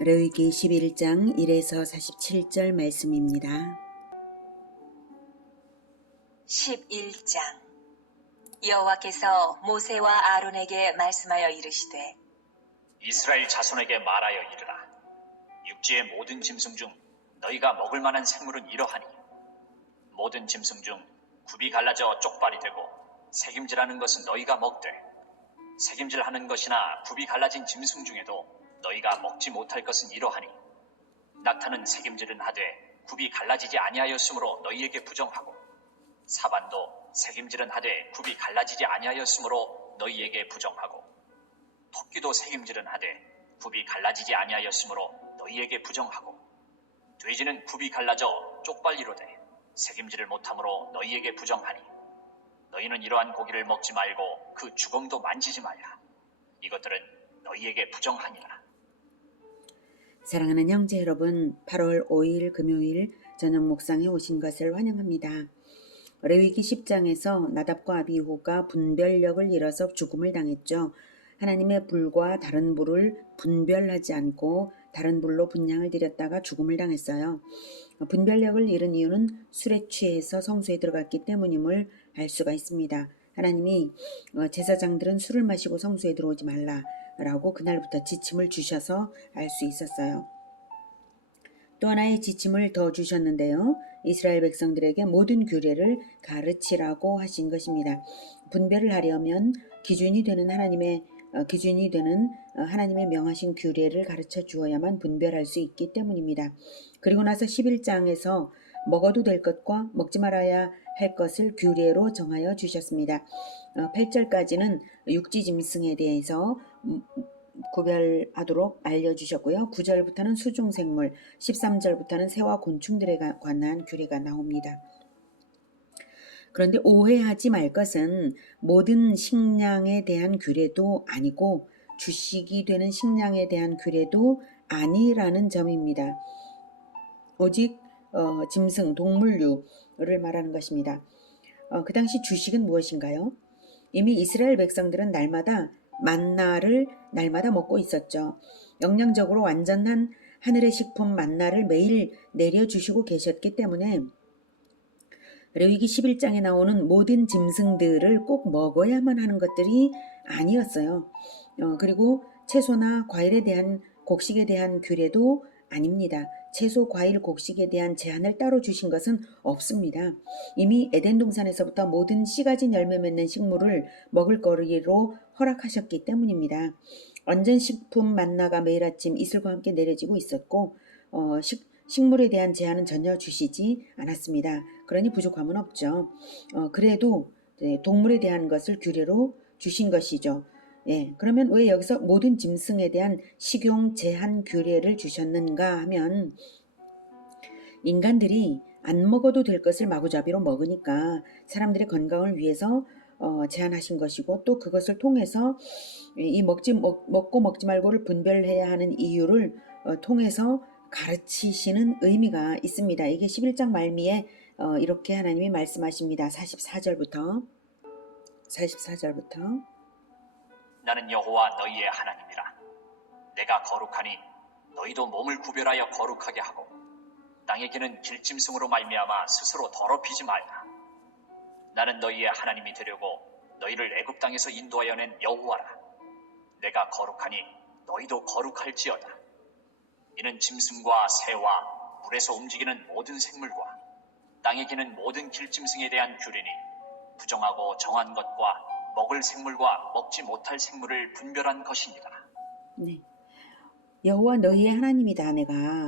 레위기 11장 1에서 47절 말씀입니다. 11장 여호와께서 모세와 아론에게 말씀하여 이르시되 이스라엘 자손에게 말하여 이르라. 육지의 모든 짐승 중 너희가 먹을 만한 생물은 이러하니 모든 짐승 중 굽이 갈라져 쪽발이 되고 새김질하는 것은 너희가 먹되 새김질하는 것이나 굽이 갈라진 짐승 중에도 너희가 먹지 못할 것은 이러하니 낙타는 새김질은 하되 굽이 갈라지지 아니하였으므로 너희에게 부정하고 사반도 새김질은 하되 굽이 갈라지지 아니하였으므로 너희에게 부정하고 토끼도 새김질은 하되 굽이 갈라지지 아니하였으므로 너희에게 부정하고 돼지는 굽이 갈라져 쪽발리로되 새김질을 못하므로 너희에게 부정하니 너희는 이러한 고기를 먹지 말고 그 주검도 만지지 말라. 이것들은 너희에게 부정하니라. 사랑하는 형제 여러분, 8월 5일 금요일 저녁 묵상에 오신 것을 환영합니다. 레위기 10장에서 나답과 아비후가 분별력을 잃어서 죽음을 당했죠. 하나님의 불과 다른 불을 분별하지 않고 다른 불로 분향을 드렸다가 죽음을 당했어요. 분별력을 잃은 이유는 술에 취해서 성소에 들어갔기 때문임을 알 수가 있습니다. 하나님이 제사장들은 술을 마시고 성소에 들어오지 말라라고 그날부터 지침을 주셔서 알 수 있었어요. 또 하나의 지침을 더 주셨는데요. 이스라엘 백성들에게 모든 규례를 가르치라고 하신 것입니다. 분별을 하려면 기준이 되는 하나님의 명하신 규례를 가르쳐 주어야만 분별할 수 있기 때문입니다. 그리고 나서 11장에서 먹어도 될 것과 먹지 말아야 할 것을 규례로 정하여 주셨습니다. 8절까지는 육지 짐승에 대해서 구별하도록 알려주셨고요. 9절부터는 수중생물, 13절부터는 새와 곤충들에 관한 규례가 나옵니다. 그런데 오해하지 말 것은 모든 식량에 대한 규례도 아니고 주식이 되는 식량에 대한 규례도 아니라는 점입니다. 오직 짐승, 동물류를 말하는 것입니다. 그 당시 주식은 무엇인가요? 이미 이스라엘 백성들은 날마다 만나를 날마다 먹고 있었죠. 영양적으로 완전한 하늘의 식품 만나를 매일 내려주시고 계셨기 때문에 레위기 11장에 나오는 모든 짐승들을 꼭 먹어야만 하는 것들이 아니었어요. 그리고 채소나 과일에 대한 곡식에 대한 규례도 아닙니다. 채소, 과일, 곡식에 대한 제한을 따로 주신 것은 없습니다. 이미 에덴 동산에서부터 모든 씨 가진 열매 맺는 식물을 먹을 거리로 허락하셨기 때문입니다. 완전식품 만나가 매일 아침 이슬과 함께 내려지고 있었고 식물에 대한 제한은 전혀 주시지 않았습니다. 그러니 부족함은 없죠. 그래도 동물에 대한 것을 규례로 주신 것이죠. 그러면 왜 여기서 모든 짐승에 대한 식용 제한 규례를 주셨는가 하면 인간들이 안 먹어도 될 것을 마구잡이로 먹으니까 사람들의 건강을 위해서 제한하신 것이고 또 그것을 통해서 이 먹고 먹지 말고를 분별해야 하는 이유를 통해서 가르치시는 의미가 있습니다. 이게 11장 말미에 이렇게 하나님이 말씀하십니다. 44절부터 나는 여호와 너희의 하나님이라. 내가 거룩하니 너희도 몸을 구별하여 거룩하게 하고 땅에게는 길짐승으로 말미암아 스스로 더럽히지 말라. 나는 너희의 하나님이 되려고 너희를 애굽 땅에서 인도하여 낸 여호와라. 내가 거룩하니 너희도 거룩할지어다. 이는 짐승과 새와 물에서 움직이는 모든 생물과 땅에게는 모든 길짐승에 대한 규례니 부정하고 정한 것과 먹을 생물과 먹지 못할 생물을 분별한 것이니라. 네. 여호와 너희의 하나님이다.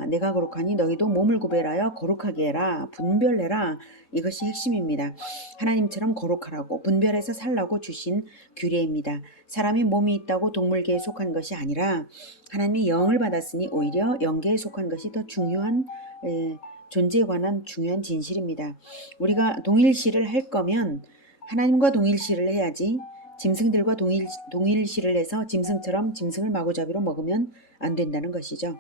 내가 거룩하니 너희도 몸을 구별하여 거룩하게 해라. 분별해라. 이것이 핵심입니다. 하나님처럼 거룩하라고 분별해서 살라고 주신 규례입니다. 사람이 몸이 있다고 동물계에 속한 것이 아니라 하나님이 영을 받았으니 오히려 영계에 속한 것이 더 중요한 존재에 관한 중요한 진실입니다. 우리가 동일시를 할 거면 하나님과 동일시를 해야지 짐승들과 동일시를 해서 짐승처럼 짐승을 마구잡이로 먹으면 안 된다는 것이죠.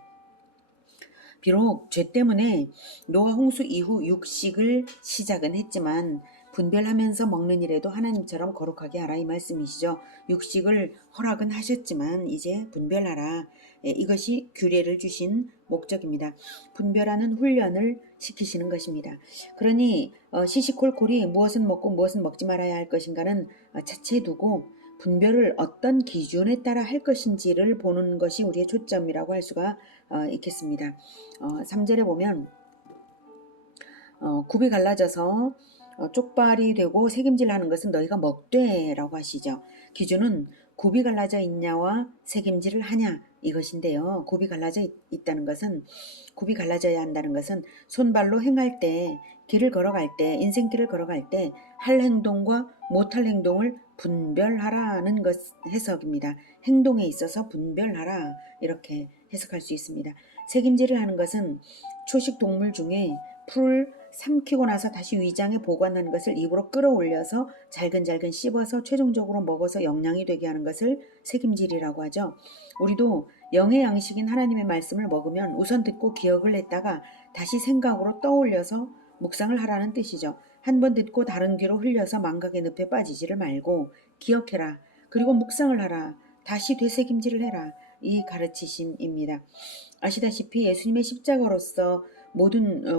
비록 죄 때문에 노아 홍수 이후 육식을 시작은 했지만 분별하면서 먹는 일에도 하나님처럼 거룩하게 하라 이 말씀이시죠. 육식을 허락은 하셨지만 이제 분별하라. 이것이 규례를 주신 목적입니다. 분별하는 훈련을 시키시는 것입니다. 그러니 시시콜콜이 무엇은 먹고 무엇은 먹지 말아야 할 것인가는 차치해 두고 분별을 어떤 기준에 따라 할 것인지를 보는 것이 우리의 초점이라고 할 수가 있겠습니다. 3절에 보면 굽이 갈라져서 쪽발이 되고 새김질하는 것은 너희가 먹되 라고 하시죠. 기준은 굽이 갈라져 있냐와 새김질을 하냐 이것인데요. 굽이 갈라져 있다는 것은 굽이 갈라져야 한다는 것은 손발로 행할 때 길을 걸어갈 때 인생길을 걸어갈 때 할 행동과 못할 행동을 분별하라는 것 해석입니다. 행동에 있어서 분별하라 이렇게 해석할 수 있습니다. 새김질을 하는 것은 초식 동물 중에 풀을 삼키고 나서 다시 위장에 보관하는 것을 입으로 끌어올려서 잘근잘근 씹어서 최종적으로 먹어서 영양이 되게 하는 것을 새김질이라고 하죠. 우리도 영의 양식인 하나님의 말씀을 먹으면 우선 듣고 기억을 했다가 다시 생각으로 떠올려서 묵상을 하라는 뜻이죠. 한 번 듣고 다른 귀로 흘려서 망각의 늪에 빠지지를 말고 기억해라. 그리고 묵상을 하라. 다시 되새김질을 해라. 이 가르치심입니다. 아시다시피 예수님의 십자가로서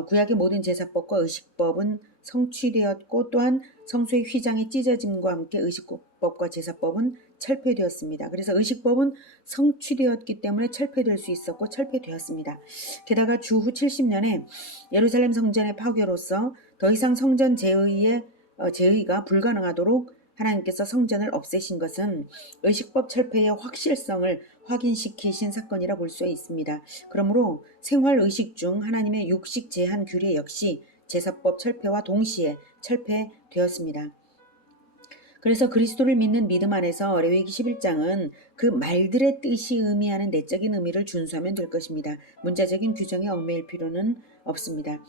구약의 모든 제사법과 의식법은 성취되었고 또한 성소의 휘장의 찢어짐과 함께 의식법과 제사법은 철폐되었습니다. 그래서 의식법은 성취되었기 때문에 철폐될 수 있었고 철폐되었습니다. 게다가 주후 70년에 예루살렘 성전의 파괴로서 더 이상 성전 제의가 불가능하도록 하나님께서 성전을 없애신 것은 의식법 철폐의 확실성을 확인시키신 사건이라 볼 수 있습니다. 그러므로 생활의식 중 하나님의 육식 제한 규례 역시 제사법 철폐와 동시에 철폐되었습니다. 그래서 그리스도를 믿는 믿음 안에서 레위기 11장은 그 말들의 뜻이 의미하는 내적인 의미를 준수하면 될 것입니다. 문자적인 규정에 얽매일 필요는 없습니다.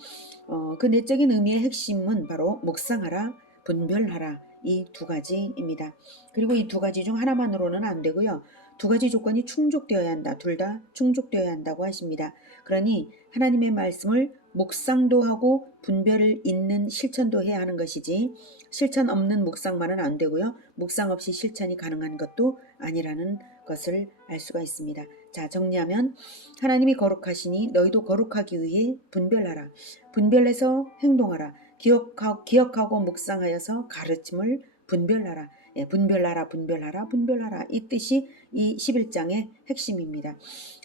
그 내적인 의미의 핵심은 바로 묵상하라, 분별하라 이 두 가지입니다. 그리고 이 두 가지 중 하나만으로는 안 되고요. 두 가지 조건이 충족되어야 한다. 둘 다 충족되어야 한다고 하십니다. 그러니 하나님의 말씀을 묵상도 하고 분별을 있는 실천도 해야 하는 것이지 실천 없는 묵상만은 안 되고요. 묵상 없이 실천이 가능한 것도 아니라는 것을 알 수가 있습니다. 자, 정리하면 하나님이 거룩하시니 너희도 거룩하기 위해 분별하라. 분별해서 행동하라. 기억하고 묵상하여서 가르침을 분별하라. 분별하라. 이 뜻이 이 11장의 핵심입니다.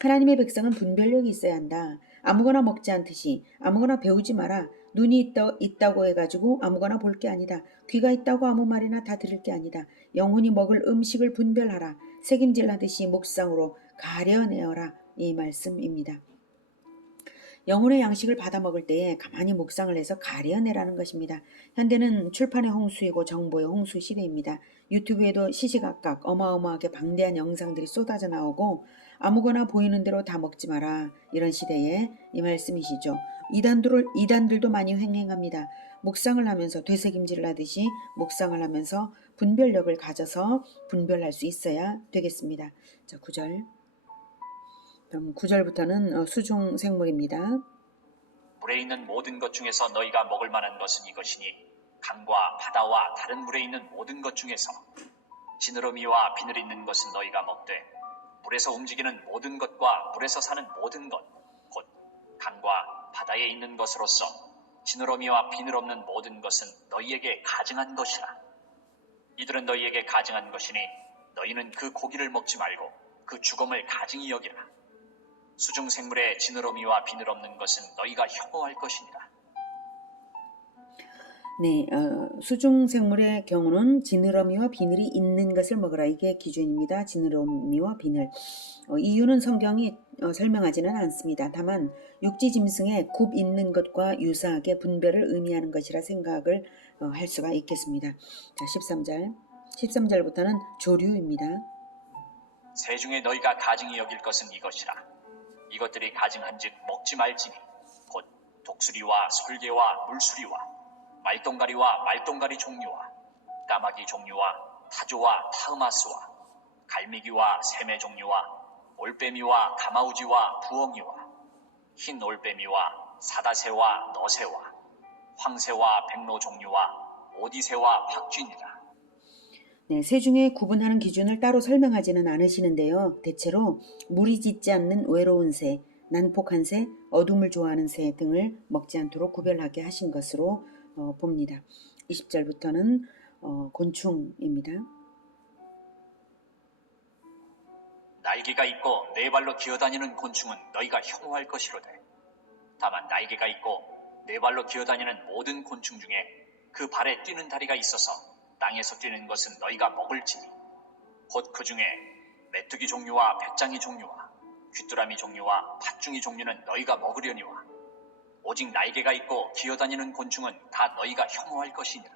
하나님의 백성은 분별력이 있어야 한다. 아무거나 먹지 않듯이 아무거나 배우지 마라. 눈이 있다고 해가지고 아무거나 볼 게 아니다. 귀가 있다고 아무 말이나 다 들을 게 아니다. 영혼이 먹을 음식을 분별하라. 새김질하듯이 묵상으로 가려내어라. 이 말씀입니다. 영혼의 양식을 받아 먹을 때에 가만히 묵상을 해서 가려내라는 것입니다. 현대는 출판의 홍수이고 정보의 홍수 시대입니다. 유튜브에도 시시각각 어마어마하게 방대한 영상들이 쏟아져 나오고 아무거나 보이는 대로 다 먹지 마라. 이런 시대에 이 말씀이시죠. 이단들도 많이 횡행합니다. 묵상을 하면서 되새김질을 하듯이 묵상을 하면서 분별력을 가져서 분별할 수 있어야 되겠습니다. 자, 9절. 그럼 9절부터는 수중 생물입니다. 물에 있는 모든 것 중에서 너희가 먹을 만한 것은 이것이니 강과 바다와 다른 물에 있는 모든 것 중에서 지느러미와 비늘 있는 것은 너희가 먹되 물에서 움직이는 모든 것과 물에서 사는 모든 것 곧 강과 바다에 있는 것으로서 지느러미와 비늘 없는 모든 것은 너희에게 가증한 것이라. 이들은 너희에게 가증한 것이니 너희는 그 고기를 먹지 말고 그 죽음을 가증히 여기라. 수중 생물의 지느러미와 비늘 없는 것은 너희가 혐오할 것이니라. 네, 수중 생물의 경우는 지느러미와 비늘이 있는 것을 먹으라. 이게 기준입니다. 지느러미와 비늘. 이유는 성경이 설명하지는 않습니다. 다만 육지 짐승의 굽 있는 것과 유사하게 분별을 의미하는 것이라 생각을 할 수가 있겠습니다. 자, 13절부터는 조류입니다. 새 중에 너희가 가증히 여길 것은 이것이라. 이것들이 가증한즉 먹지 말지니 곧 독수리와 솔개와 물수리와 말똥가리와 말똥가리 종류와 까마귀 종류와 타조와 타흐마스와 갈미기와 새매 종류와 올빼미와 가마우지와 부엉이와 흰 올빼미와 사다새와 너새와 황새와 백로 종류와 오디세와 박쥐니라. 네, 새 중에 구분하는 기준을 따로 설명하지는 않으시는데요. 대체로 무리 짓지 않는 외로운 새, 난폭한 새, 어둠을 좋아하는 새 등을 먹지 않도록 구별하게 하신 것으로 봅니다. 20절부터는 곤충입니다. 날개가 있고 네 발로 기어다니는 곤충은 너희가 혐오할 것이로되 다만 날개가 있고 네 발로 기어다니는 모든 곤충 중에 그 발에 뛰는 다리가 있어서 땅에서 뛰는 것은 너희가 먹을지니 곧 그 중에 메뚜기 종류와 배짱이 종류와 귀뚜라미 종류와 팥중이 종류는 너희가 먹으려니와 오직 날개가 있고 기어다니는 곤충은 다 너희가 혐오할 것이니라.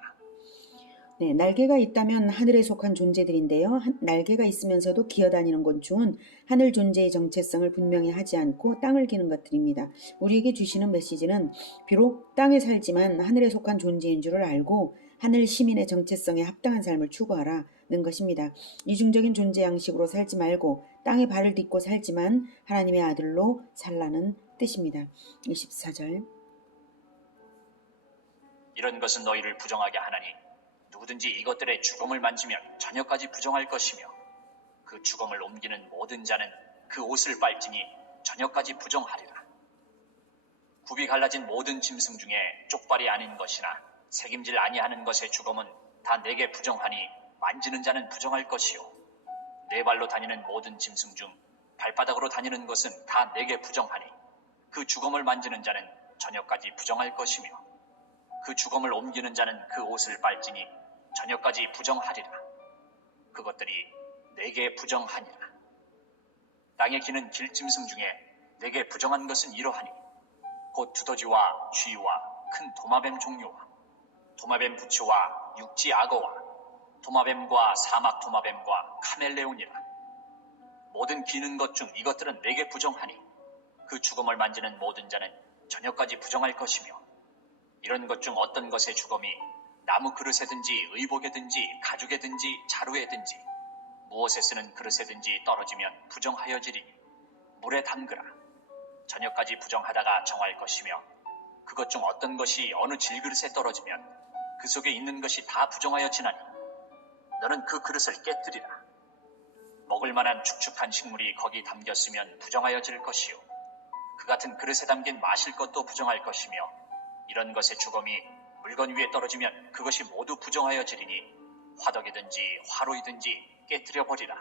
네, 날개가 있다면 하늘에 속한 존재들인데요. 날개가 있으면서도 기어다니는 곤충은 하늘 존재의 정체성을 분명히 하지 않고 땅을 기는 것들입니다. 우리에게 주시는 메시지는 비록 땅에 살지만 하늘에 속한 존재인 줄을 알고 하늘 시민의 정체성에 합당한 삶을 추구하라는 것입니다. 이중적인 존재 양식으로 살지 말고 땅에 발을 딛고 살지만 하나님의 아들로 살라는 뜻입니다. 24절. 이런 것은 너희를 부정하게 하나니 누구든지 이것들의 주검을 만지면 저녁까지 부정할 것이며 그 주검을 옮기는 모든 자는 그 옷을 빨지니 저녁까지 부정하리라. 굽이 갈라진 모든 짐승 중에 쪽발이 아닌 것이나 새김질 아니하는 것의 주검은 다 내게 부정하니 만지는 자는 부정할 것이요 네 발로 다니는 모든 짐승 중 발바닥으로 다니는 것은 다 내게 부정하니 그 주검을 만지는 자는 저녁까지 부정할 것이며 그 주검을 옮기는 자는 그 옷을 빨지니 저녁까지 부정하리라. 그것들이 내게 부정하니라. 땅에 기는 길짐승 중에 내게 부정한 것은 이러하니 곧 두더지와 쥐와 큰 도마뱀 종류와 도마뱀 부츠와 육지 악어와 도마뱀과 사막 도마뱀과 카멜레온이라. 모든 기는 것 중 이것들은 내게 부정하니 그 주검을 만지는 모든 자는 저녁까지 부정할 것이며 이런 것 중 어떤 것의 주검이 나무 그릇에든지 의복에든지 가죽에든지 자루에든지 무엇에 쓰는 그릇에든지 떨어지면 부정하여지리니 물에 담그라. 저녁까지 부정하다가 정할 것이며 그것 중 어떤 것이 어느 질그릇에 떨어지면 그 속에 있는 것이 다 부정하여 지나니 너는 그 그릇을 깨뜨리라. 먹을 만한 축축한 식물이 거기 담겼으면 부정하여질 것이요 그 같은 그릇에 담긴 마실 것도 부정할 것이며 이런 것의 주검이 물건 위에 떨어지면 그것이 모두 부정하여지리니 화덕이든지 화로이든지 깨뜨려 버리라.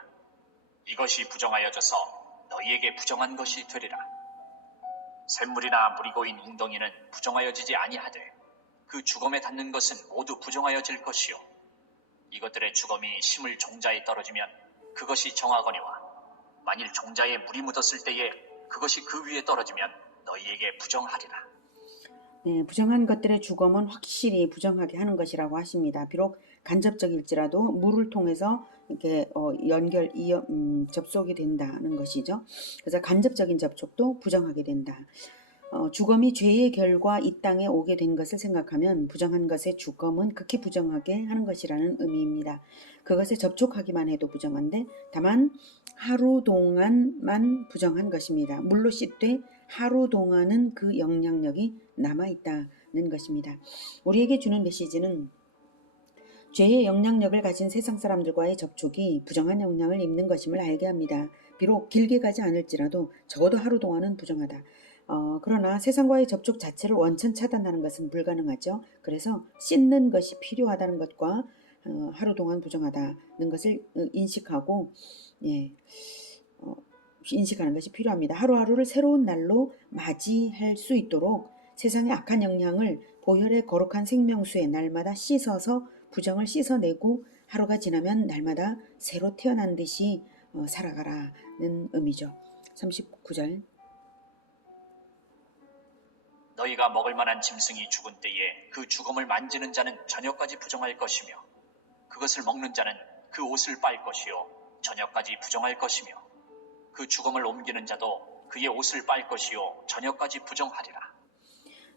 이것이 부정하여져서 너희에게 부정한 것이 되리라. 샘물이나 물이 고인 웅덩이는 부정하여지지 아니하되 그 주검에 닿는 것은 모두 부정하여질 것이요 이것들의 주검이 심을 종자에 떨어지면 그것이 정하거니와 만일 종자에 물이 묻었을 때에 그것이 그 위에 떨어지면 너희에게 부정하리라. 네, 부정한 것들의 주검은 확실히 부정하게 하는 것이라고 하십니다. 비록 간접적일지라도 물을 통해서 이렇게 접속이 된다는 것이죠. 그래서 간접적인 접촉도 부정하게 된다. 주검이 죄의 결과 이 땅에 오게 된 것을 생각하면 부정한 것의 주검은 극히 부정하게 하는 것이라는 의미입니다. 그것에 접촉하기만 해도 부정한데 다만 하루 동안만 부정한 것입니다. 물로 씻되 하루 동안은 그 영향력이 남아있다는 것입니다. 우리에게 주는 메시지는 죄의 영향력을 가진 세상 사람들과의 접촉이 부정한 영향을 입는 것임을 알게 합니다. 비록 길게 가지 않을지라도 적어도 하루 동안은 부정하다. 그러나 세상과의 접촉 자체를 원천 차단하는 것은 불가능하죠. 그래서 씻는 것이 필요하다는 것과 하루 동안 부정하다는 것을 인식하고 인식하는 것이 필요합니다. 하루하루를 새로운 날로 맞이할 수 있도록 세상의 악한 영향을 보혈의 거룩한 생명수에 날마다 씻어서 부정을 씻어내고 하루가 지나면 날마다 새로 태어난 듯이 살아가라는 의미죠. 39절. 너희가 먹을 만한 짐승이 죽은 때에 그 죽음을 만지는 자는 저녁까지 부정할 것이며 그것을 먹는 자는 그 옷을 빨 것이요 저녁까지 부정할 것이며 그 죽음을 옮기는 자도 그의 옷을 빨 것이요 저녁까지 부정하리라.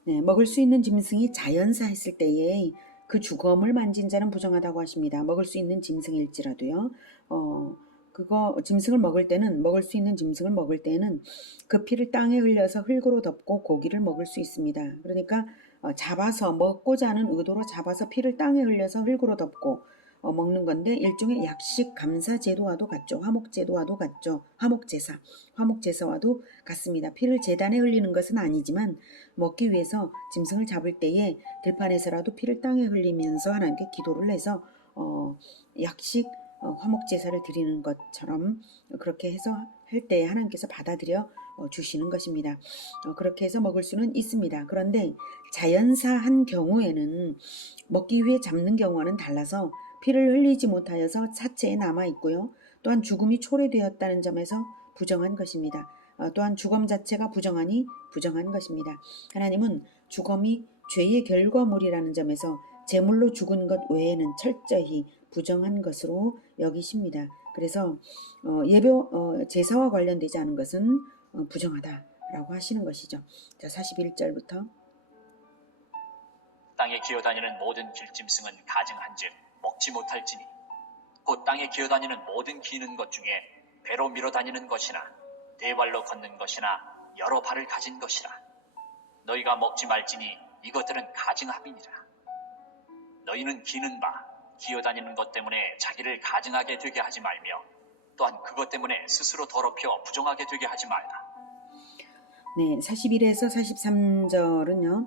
네, 먹을 수 있는 짐승이 자연사했을 때에 그 주검을 만진 자는 부정하다고 하십니다. 먹을 수 있는 짐승일지라도요. 짐승을 먹을 수 있는 짐승을 먹을 때는 그 피를 땅에 흘려서 흙으로 덮고 고기를 먹을 수 있습니다. 그러니까 잡아서 먹고자 하는 의도로 잡아서 피를 땅에 흘려서 흙으로 덮고 먹는 건데 일종의 약식 감사 제도와도 같죠. 화목 제도와도 같죠. 화목 제사와도 같습니다. 피를 제단에 흘리는 것은 아니지만 먹기 위해서 짐승을 잡을 때에 들판에서라도 피를 땅에 흘리면서 하나님께 기도를 해서 약식 화목 제사를 드리는 것처럼 그렇게 해서 할 때 하나님께서 받아들여 주시는 것입니다. 그렇게 해서 먹을 수는 있습니다. 그런데 자연사한 경우에는 먹기 위해 잡는 경우와는 달라서 피를 흘리지 못하여서 사체에 남아 있고요. 또한 죽음이 초래되었다는 점에서 부정한 것입니다. 또한 죽음 자체가 부정하니 부정한 것입니다. 하나님은 죽음이 죄의 결과물이라는 점에서 제물로 죽은 것 외에는 철저히 부정한 것으로 여기십니다. 그래서 제사와 관련되지 않은 것은 부정하다라고 하시는 것이죠. 자, 41절부터 땅에 기어다니는 모든 길짐승은 가증한즉 먹지 못할지니 곧 땅에 기어다니는 모든 기는 것 중에 배로 밀어다니는 것이나 네 발로 걷는 것이나 여러 발을 가진 것이라 너희가 먹지 말지니 이것들은 가증함이니라. 너희는 기는 바 기어다니는 것 때문에 자기를 가증하게 되게 하지 말며 또한 그것 때문에 스스로 더럽혀 부정하게 되게 하지 말라. 네, 41에서 43절은요.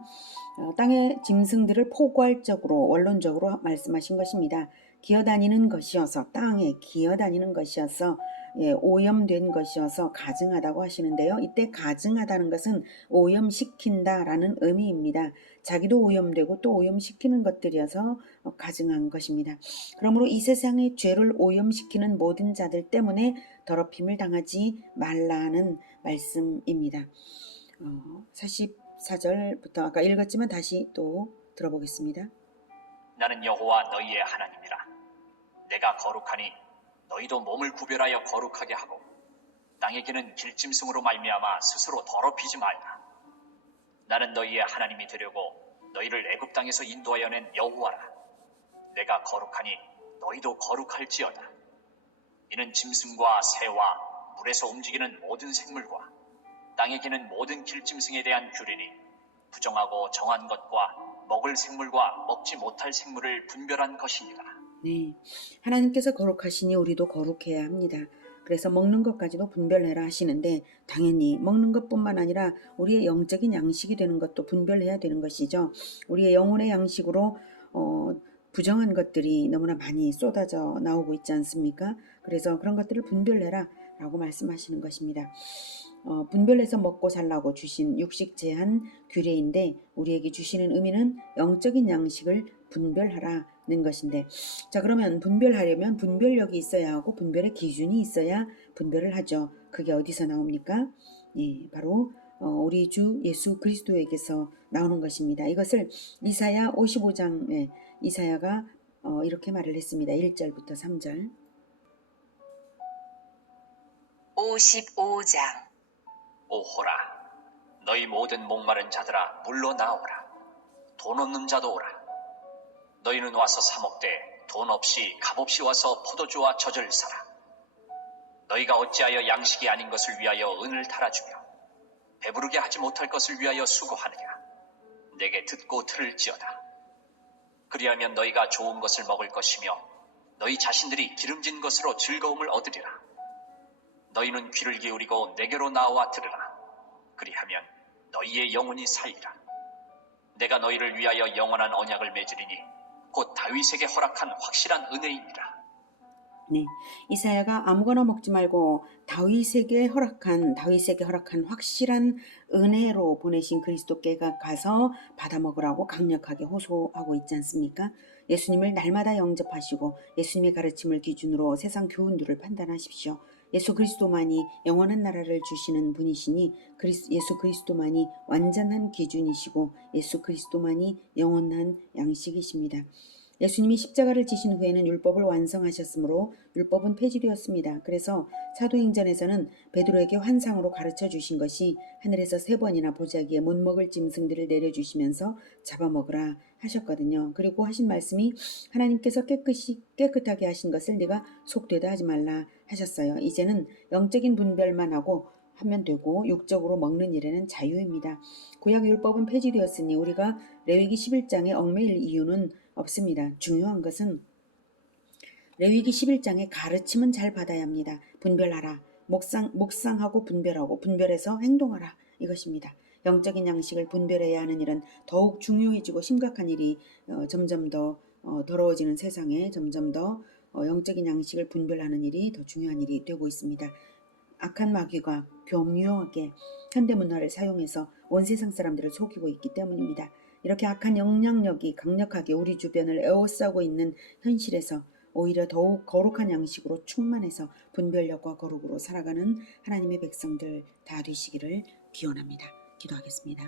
땅의 짐승들을 포괄적으로 원론적으로 말씀하신 것입니다. 기어다니는 것이어서 땅에 기어다니는 것이어서 오염된 것이어서 가증하다고 하시는데요. 이때 가증하다는 것은 오염시킨다라는 의미입니다. 자기도 오염되고 또 오염시키는 것들이어서 가증한 것입니다. 그러므로 이 세상의 죄를 오염시키는 모든 자들 때문에 더럽힘을 당하지 말라는 말씀입니다. 44절부터 아까 읽었지만 다시 또 들어보겠습니다. 나는 여호와 너희의 하나님이라. 내가 거룩하니 너희도 몸을 구별하여 거룩하게 하고 땅에 기는 길짐승으로 말미암아 스스로 더럽히지 말라. 나는 너희의 하나님이 되려고 너희를 애굽 땅에서 인도하여 낸 여호와라. 내가 거룩하니 너희도 거룩할지어다. 이는 짐승과 새와 물에서 움직이는 모든 생물과 땅에 기는 모든 길짐승에 대한 규례니 부정하고 정한 것과 먹을 생물과 먹지 못할 생물을 분별한 것이니라. 네, 하나님께서 거룩하시니 우리도 거룩해야 합니다. 그래서 먹는 것까지도 분별해라 하시는데 당연히 먹는 것뿐만 아니라 우리의 영적인 양식이 되는 것도 분별해야 되는 것이죠. 우리의 영혼의 양식으로 부정한 것들이 너무나 많이 쏟아져 나오고 있지 않습니까? 그래서 그런 것들을 분별해라 라고 말씀하시는 것입니다. 분별해서 먹고 살라고 주신 육식 제한 규례인데 우리에게 주시는 의미는 영적인 양식을 분별하라는 것인데, 자, 그러면 분별하려면 분별력이 있어야 하고 분별의 기준이 있어야 분별을 하죠. 그게 어디서 나옵니까? 예, 바로 우리 주 예수 그리스도에게서 나오는 것입니다. 이것을 이사야 55장에 이사야가 이렇게 말을 했습니다. 1절부터 3절. 55장. 오호라, 너희 모든 목마른 자들아 물러 나오라. 돈 없는 자도 오라. 너희는 와서 사 먹되 돈 없이 값없이 와서 포도주와 젖을 사라. 너희가 어찌하여 양식이 아닌 것을 위하여 은을 달아주며 배부르게 하지 못할 것을 위하여 수고하느냐. 내게 듣고 들을지어다. 그리하면 너희가 좋은 것을 먹을 것이며 너희 자신들이 기름진 것으로 즐거움을 얻으리라. 너희는 귀를 기울이고 내게로 나와 들으라. 그리하면 너희의 영혼이 살리라. 내가 너희를 위하여 영원한 언약을 맺으리니 곧 다윗에게 허락한 확실한 은혜이니라. 네, 이사야가 아무거나 먹지 말고 다윗에게 허락한 확실한 은혜로 보내신 그리스도께 가서 받아 먹으라고 강력하게 호소하고 있지 않습니까? 예수님을 날마다 영접하시고 예수님의 가르침을 기준으로 세상 교훈들을 판단하십시오. 예수 그리스도만이 영원한 나라를 주시는 분이시니 예수 그리스도만이 완전한 기준이시고 예수 그리스도만이 영원한 양식이십니다. 예수님이 십자가를 지신 후에는 율법을 완성하셨으므로 율법은 폐지되었습니다. 그래서 사도행전에서는 베드로에게 환상으로 가르쳐 주신 것이 하늘에서 3번이나 보자기에 못 먹을 짐승들을 내려주시면서 잡아먹으라 하셨거든요. 그리고 하신 말씀이 하나님께서 깨끗하게 하신 것을 네가 속되다 하지 말라 하셨어요. 이제는 영적인 분별만 하고 하면 되고 육적으로 먹는 일에는 자유입니다. 구약 율법은 폐지되었으니 우리가 레위기 11장에 얽매일 이유는 없습니다. 중요한 것은 레위기 11장의 가르침은 잘 받아야 합니다. 분별하라. 묵상하고 분별하고 분별해서 행동하라. 이것입니다. 영적인 양식을 분별해야 하는 일은 더욱 중요해지고 심각한 일이 점점 더 더러워지는 세상에 점점 더 영적인 양식을 분별하는 일이 더 중요한 일이 되고 있습니다. 악한 마귀가 교묘하게 현대문화를 사용해서 온 세상 사람들을 속이고 있기 때문입니다. 이렇게 악한 영향력이 강력하게 우리 주변을 에워싸고 있는 현실에서 오히려 더욱 거룩한 양식으로 충만해서 분별력과 거룩으로 살아가는 하나님의 백성들 다 되시기를 기원합니다. 기도하겠습니다.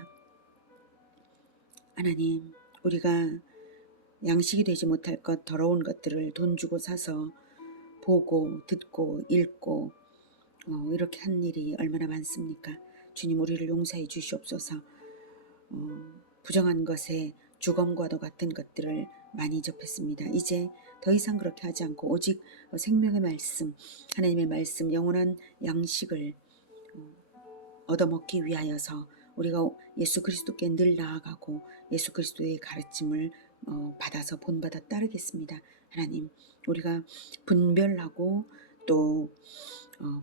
하나님, 우리가 양식이 되지 못할 것, 더러운 것들을 돈 주고 사서 보고 듣고 읽고 이렇게 한 일이 얼마나 많습니까? 주님, 우리를 용서해 주시옵소서. 부정한 것에 주검과도 같은 것들을 많이 접했습니다. 이제 더 이상 그렇게 하지 않고 오직 생명의 말씀, 하나님의 말씀, 영원한 양식을 얻어먹기 위하여서 우리가 예수 그리스도께 늘 나아가고 예수 그리스도의 가르침을 받아서 본받아 따르겠습니다. 하나님, 우리가 분별하고 또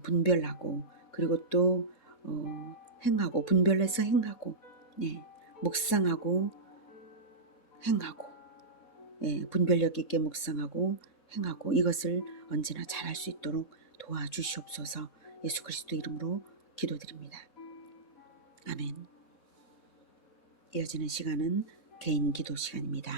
분별하고 그리고 또 행하고 분별해서 행하고 묵상하고 행하고 분별력 있게 묵상하고 행하고 이것을 언제나 잘할 수 있도록 도와주시옵소서. 예수 그리스도 이름으로 기도드립니다. 아멘. 이어지는 시간은 개인 기도 시간입니다.